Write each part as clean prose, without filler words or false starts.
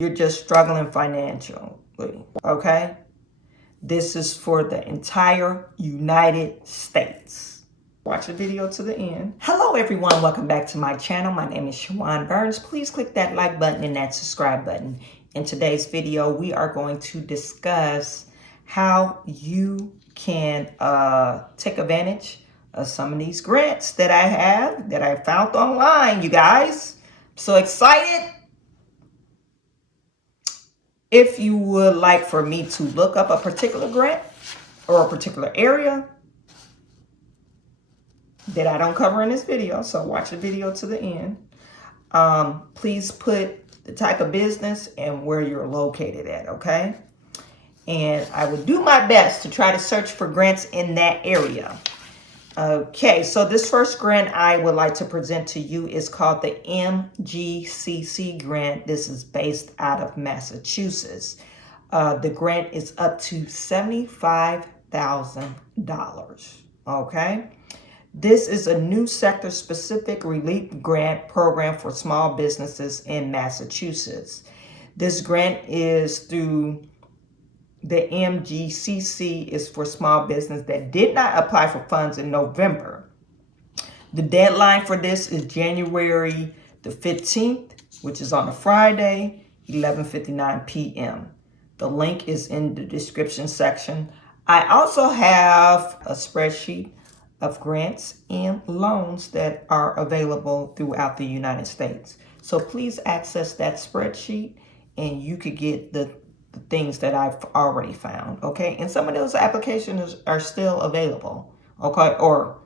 you're just struggling financially, okay? This is for the entire United States. Watch the video to the end. Hello everyone, welcome back to my channel. My name is Chawanne Burns. Please click that like button and that subscribe button. In today's video, we are going to discuss how you can take advantage of some of these grants that I found online, you guys. So excited. If you would like for me to look up a particular grant or a particular area that I don't cover in this video, so watch the video to the end. Please put the type of business and where you're located at, okay? And I will do my best to try to search for grants in that area. Okay, so this first grant I would like to present to you is called the MGCC grant. This is based out of Massachusetts. The grant is up to $75,000, okay? This is a new sector-specific relief grant program for small businesses in Massachusetts. This grant is through the MGCC is for small business that did not apply for funds in November. The deadline for this is January the 15th, which is on a Friday, 11:59 p.m. The link is in the description section. I also have a spreadsheet of grants and loans that are available throughout the United States. So please access that spreadsheet and you could get the things that I've already found, okay? And some of those applications are still available, okay? Or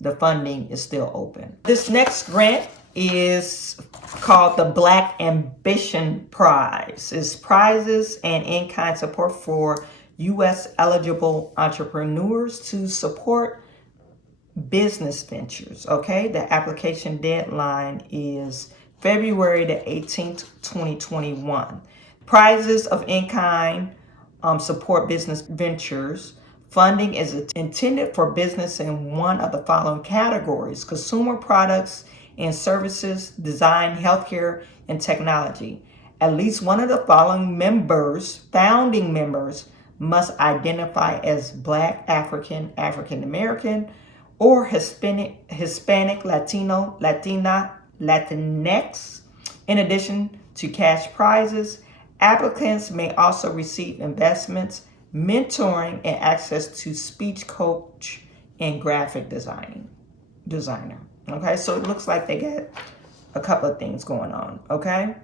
the funding is still open. This next grant is called the Black Ambition Prize. It's prizes and in-kind support for U.S. eligible entrepreneurs to support business ventures, okay? The application deadline is February the 18th, 2021. Prizes of in-kind support business ventures. Funding is intended for business in one of the following categories: consumer products and services, design, healthcare, and technology. At least one of the following founding members, must identify as Black, African, African American, or Hispanic, Latino, Latina, Latinx. In addition to cash prizes, applicants may also receive investments, mentoring, and access to speech coach and graphic designer. Okay, so it looks like they get a couple of things going on, okay?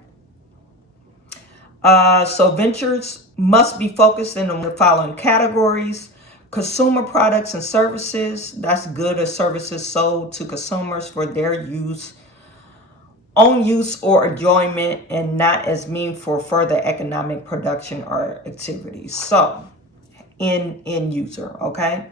So ventures must be focused in the following categories: consumer products and services, that's goods or services sold to consumers for their own use or enjoyment, and not as means for further economic production or activities. So, end user, okay?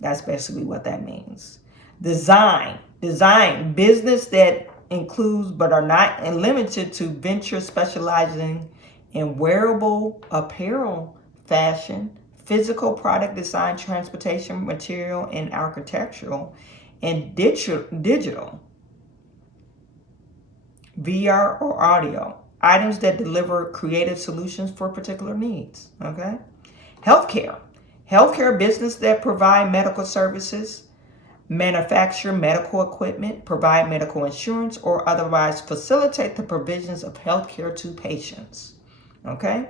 That's basically what that means. Design, business that includes but are not limited to ventures specializing in wearable apparel, fashion, physical product design, transportation, material, and architectural, and digital. VR or audio, items that deliver creative solutions for particular needs, okay? Healthcare business that provide medical services, manufacture medical equipment, provide medical insurance, or otherwise facilitate the provisions of healthcare to patients, okay?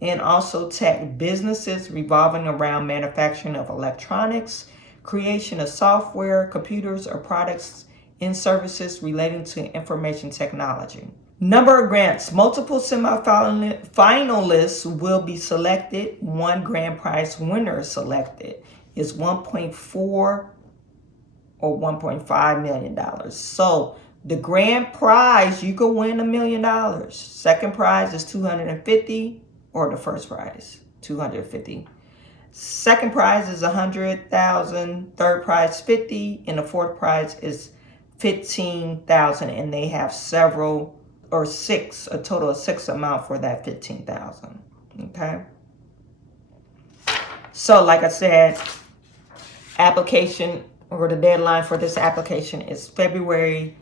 And also tech businesses revolving around manufacturing of electronics, creation of software, computers, or products and services relating to information technology. Number of grants. Multiple semi-finalists will be selected. One grand prize winner selected is $1.4 or $1.5 million. So the grand prize, you could win $1 million. Second prize is $250, or the first prize, $250. Second prize is $100,000. Third prize, $50, and the fourth prize is $15,000, and they have a total of six amount for that $15,000. Okay. So, like I said, application or the deadline for this application is February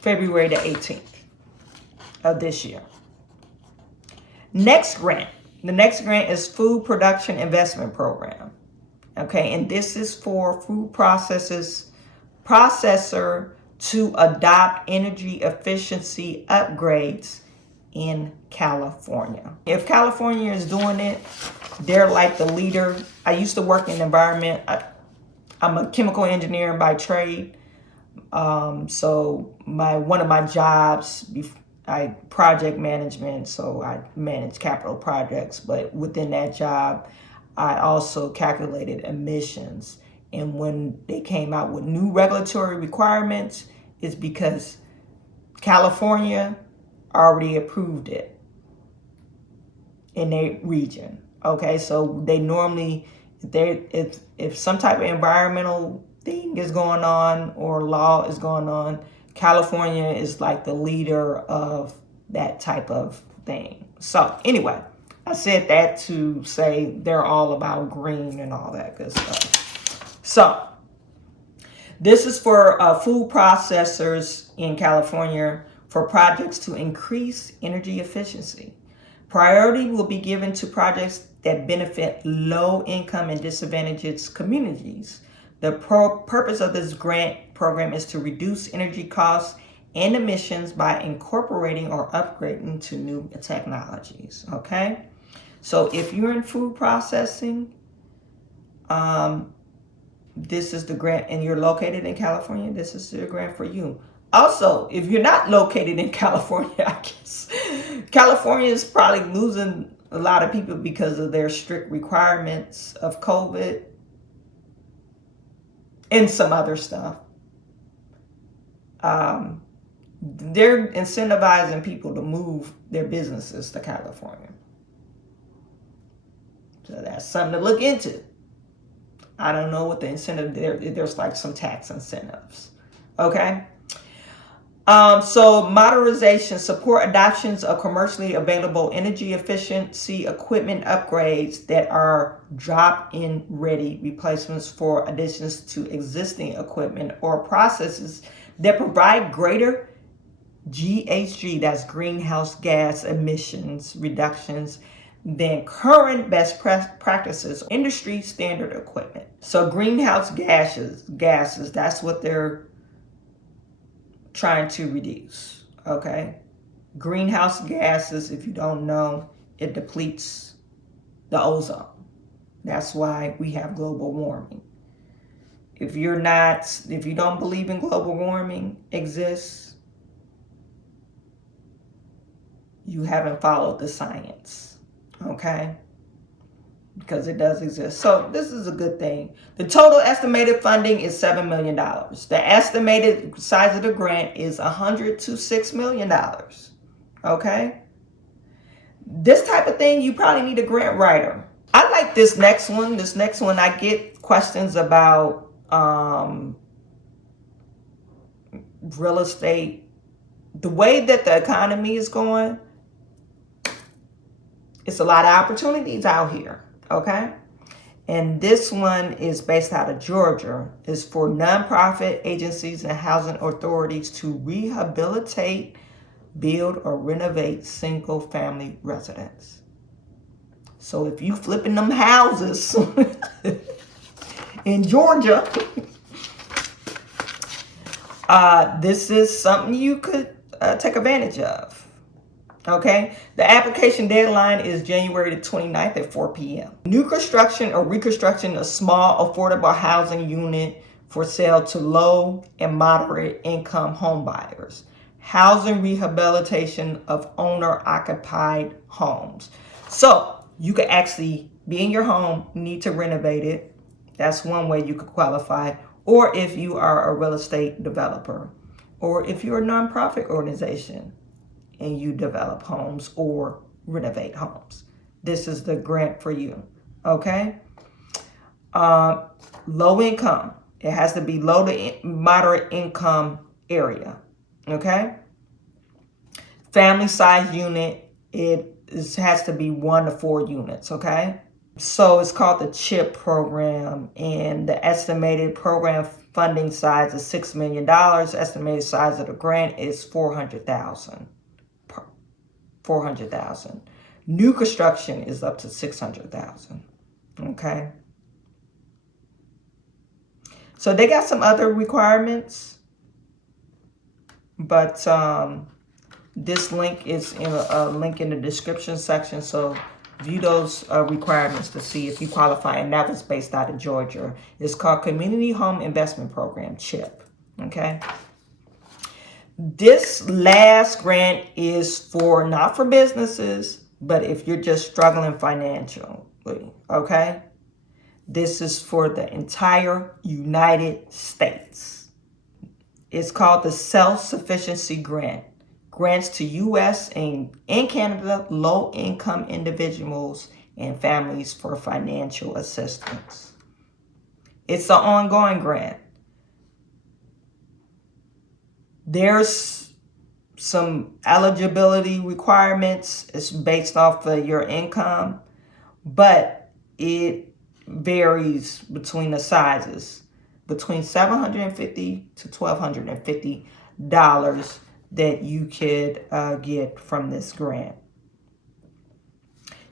February the 18th of this year. Next grant. The next grant is Food Production Investment Program. Okay, and this is for food processor to adopt energy efficiency upgrades in California. If California is doing it, they're like the leader. I used to work in the environment. I'm a chemical engineer by trade. So one of my jobs, I project management, so I manage capital projects, but within that job, I also calculated emissions. And when they came out with new regulatory requirements, it's because California already approved it in their region. Okay, so they normally, if some type of environmental thing is going on or law is going on, California is like the leader of that type of thing. So anyway, I said that to say they're all about green and all that good stuff. So this is for food processors in California for projects to increase energy efficiency. Priority will be given to projects that benefit low-income and disadvantaged communities. The purpose of this grant program is to reduce energy costs and emissions by incorporating or upgrading to new technologies, okay? So if you're in food processing, this is the grant, and you're located in California, this is the grant for you. Also, if you're not located in California, I guess California is probably losing a lot of people because of their strict requirements of COVID and some other stuff. They're incentivizing people to move their businesses to California. So that's something to look into. I don't know what the incentive there's like some tax incentives. Okay. So modernization, support adoptions of commercially available energy efficiency equipment upgrades that are drop-in ready replacements for additions to existing equipment or processes that provide greater GHG, that's greenhouse gas emissions reductions, than current best practices, industry standard equipment. So greenhouse gases, that's what they're trying to reduce, okay? Greenhouse gases, if you don't know, it depletes the ozone. That's why we have global warming. If you don't believe in global warming exists, you haven't followed the science, okay? Because it does exist. So this is a good thing. The total estimated funding is $7 million. The estimated size of the grant is $100 to $6 million. Okay? This type of thing, you probably need a grant writer. I like this next one. This next one, I get questions about real estate. The way that the economy is going, it's a lot of opportunities out here. Okay, and this one is based out of Georgia. It's for nonprofit agencies and housing authorities to rehabilitate, build, or renovate single-family residents. So if you flipping them houses in Georgia, this is something you could take advantage of. Okay, the application deadline is January the 29th at 4 p.m. New construction or reconstruction of small affordable housing unit for sale to low and moderate income home buyers. Housing rehabilitation of owner occupied homes. So you could actually be in your home, need to renovate it. That's one way you could qualify. Or if you are a real estate developer, or if you're a nonprofit organization and you develop homes or renovate homes. This is the grant for you, okay? Low income. It has to be low to moderate income area, okay? Family size unit, it has to be 1 to 4 units, okay? So it's called the CHIP program, and the estimated program Funding size is $6 million. Estimated size of the grant is $400,000. $400,000. New construction is up to $600,000. Okay. So they got some other requirements, but this link is in a link in the description section. So view those requirements to see if you qualify. And that was based out of Georgia. It's called Community Home Investment Program, CHIP. Okay. This last grant is for, not for businesses, but if you're just struggling financially. Okay. This is for the entire United States. It's called the Self-Sufficiency Grant. Grants to U.S. and Canada low-income individuals and families for financial assistance. It's an ongoing grant. There's some eligibility requirements. It's based off of your income, but it varies between the sizes, between $750 to $1,250 that you could get from this grant.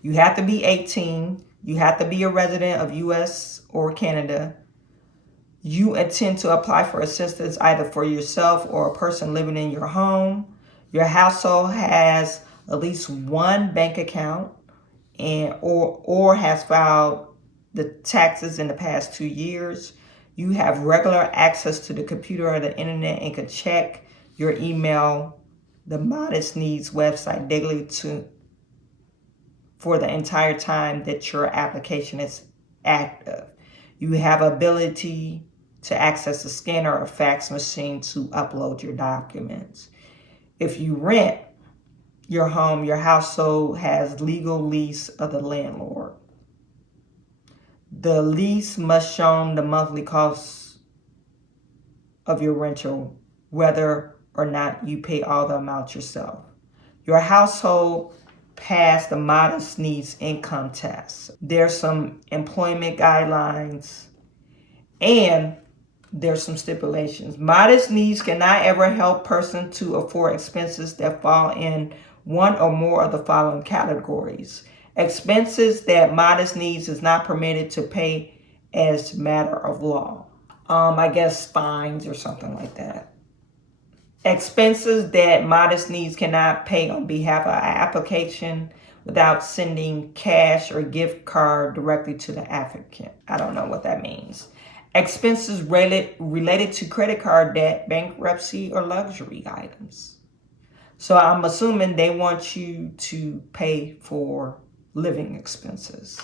You have to be 18. You have to be a resident of U.S. or Canada. You intend to apply for assistance either for yourself or a person living in your home. Your household has at least one bank account and or has filed the taxes in the past 2 years. You have regular access to the computer or the internet and can check your email, the Modest Needs website daily for the entire time that your application is active. You have ability to access a scanner or fax machine to upload your documents. If you rent your home, your household has legal lease of the landlord. The lease must show the monthly costs of your rental, whether or not you pay all the amount yourself. Your household passed the Modest Needs income test. There's some employment guidelines and there's some stipulations. Modest Needs cannot ever help person to afford expenses that fall in one or more of the following categories. Expenses that Modest Needs is not permitted to pay as matter of law. I guess fines or something like that. Expenses that Modest Needs cannot pay on behalf of an application without sending cash or gift card directly to the applicant. I don't know what that means. Expenses related to credit card debt, bankruptcy, or luxury items. So I'm assuming they want you to pay for living expenses.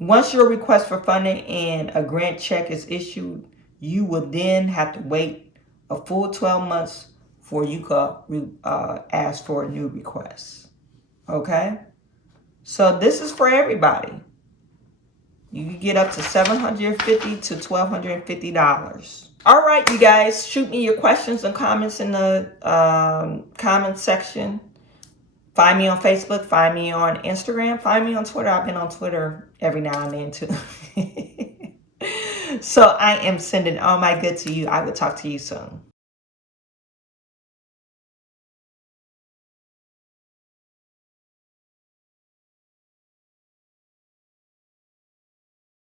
Once your request for funding and a grant check is issued, you will then have to wait a full 12 months before you can ask for a new request. Okay? So this is for everybody. You can get up to $750 to $1,250. All right, you guys, shoot me your questions and comments in the comment section. Find me on Facebook, find me on Instagram, find me on Twitter. I've been on Twitter every now and then too. So I am sending all my good to you. I will talk to you soon.